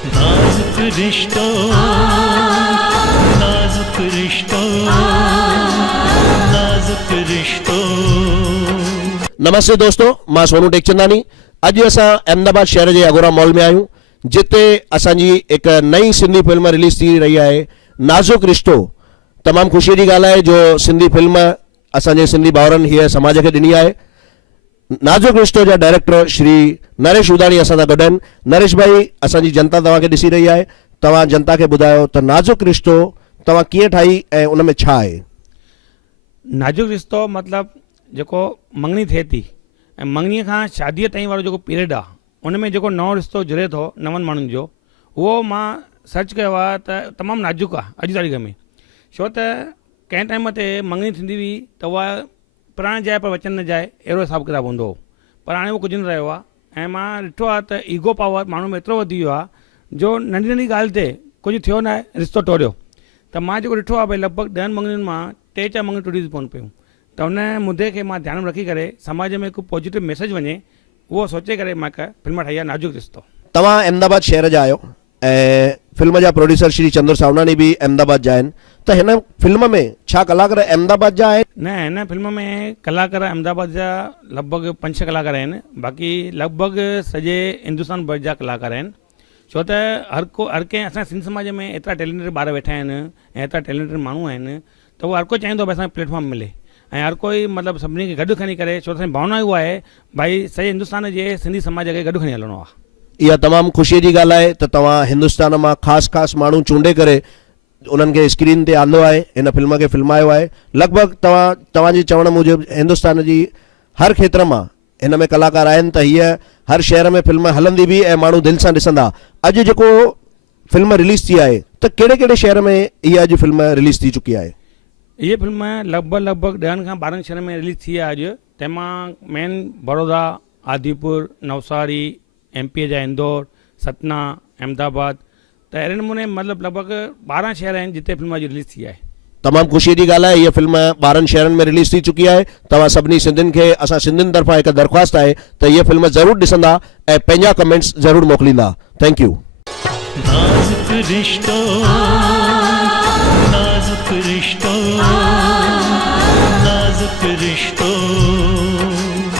नाजुक रिश्तो, नाजुक रिश्तो, नाजुक रिश्तो। नमस्ते दोस्तों, मां सोनू टेकचंदानी। अॼु असां अहमदाबाद शहर जे अगोरा मॉल में आहियूं, जिते असांजी एक नई सिंधी फिल्म रिलीज़ थी रही है, नाजुक रिश्तो। तमामु ख़ुशीअ जी ॻाल्हि आहे जो सिंधी फिल्म असांजे सिंधी भाउरनि हीअ समाज खे ॾिनी आहे। नाजुक रिश्तो जा डायरेक्टर श्री नरेश उदाणी असां सां गॾु आहिनि। नरेश भाई, असांजी जनता तव्हांखे ॾिसी रही आहे, तव्हां जनता खे ॿुधायो त नाजुक रिश्तो तव्हां कीअं ठाही ऐं उन में छा आहे? नाजुक रिश्तो मतिलबु जेको मंगनी थिए थी ऐं मंगनीअ खां शादीअ ताईं वारो जेको पीरियड आहे, उन में जेको नओं रिश्तो जुड़े थो नवनि माण्हुनि जो, उहो मां सर्च कयो आहे त तमामु नाजुक आहे अॼु तारीख़ में। छो त कंहिं टाइम ते मंगनी थींदी हुई त उहा प्राण जाए पर वचन न जाए, अहिड़ो हिसाबु किताबु हूंदो हो। पर हाणे उहो कुझु न रहियो आहे। ऐं मां ॾिठो आहे त ईगो पावर माण्हू में एतिरो वधी वियो आहे जो नंढी नंढी ॻाल्हि ते कुझु थियो न आहे, रिश्तो टोड़ियो। त मां जेको ॾिठो आहे भई लॻभॻि 10 मंगनियुनि मां 3-4 मंगनियूं टुटी थी पवनि पियूं। त उन मुद्दे खे मां ध्यानु में रखी करे समाज में हिकु पॉजिटिव मैसेज वञे, उहो सोचे करे मां हिकु फिल्म ठाही आहे नाजुक रिश्तो। तव्हां अहमदाबाद शहर जा आहियो ऐं फिल्म जा प्रोड्यूसर श्री चंद्र सावनानी भी अहमदाबाद जा आहिनि, त हिन फिल्म में छा कलाकार अहमदाबाद जा आहिनि? न, हिन फिल्म में कलाकार अहमदाबाद जा लॻभॻि 5-6 कलाकार आहिनि, बाक़ी लॻभॻि सॼे हिंदुस्तान भर जा कलाकार आहिनि। छो त हर कंहिं असांजे सिंध समाज में एतिरा टैलेंटेड ॿार वेठा आहिनि ऐं एतिरा टैलेंटेड माण्हू आहिनि, त उहो हर कोई चाहींदो भई असांखे प्लेटफॉर्म मिले ऐं हर कोई मतिलबु सभिनी खे गॾु खणी करे। छो त असांजी भावना उहा आहे भई सॼे हिंदुस्तान जे सिंधी समाज खे गॾु खणी हलणो आहे। इहा तमामु ख़ुशीअ जी ॻाल्हि आहे त तव्हां हिंदुस्तान मां ख़ासि माण्हू चूंडे करे उन्हनि खे स्क्रीन ते आंदो आहे, हिन फिल्म खे फिल्मायो आहे। लॻभॻि तव्हांजे चवण मूजिबि हिंदुस्तान जी हर खेत्र मां हिन में कलाकार आहिनि, त हीअ हर शहर में फिल्म हलंदी बि ऐं माण्हू दिलि सां ॾिसंदा। अॼु जेको फिल्म रिलीज़ थी आहे, त कहिड़े कहिड़े शहर में इहा अॼु फिल्म रिलीज़ थी चुकी आहे? इहे फिल्म लॻभॻि 10 खां 12 शहरनि में रिलीज़ थी आहे अॼु। तंहिंमां मेन बड़ौदा, आदिपुर, नवसारी, MP जा इंदौर, सतना, अहमदाबाद, त अहिड़े नमूने मतिलबु लॻभॻि 12 शहर आहिनि जिते फिल्म अॼु रिलीज़ थी आहे। तमामु ख़ुशीअ जी ॻाल्हि आहे, हीअ फिल्म 12 शहरनि में रिलीज़ थी चुकी आहे। तव्हां सभिनी सिंधियुनि खे असां सिंधियुनि तरफ़ां हिकु दरख़्वास्त आहे त हीअ फिल्म ज़रूरु ॾिसंदा ऐं पंहिंजा कमेंट्स ज़रूरु मोकिलींदा। Thank you. नाजुक रिश्तो।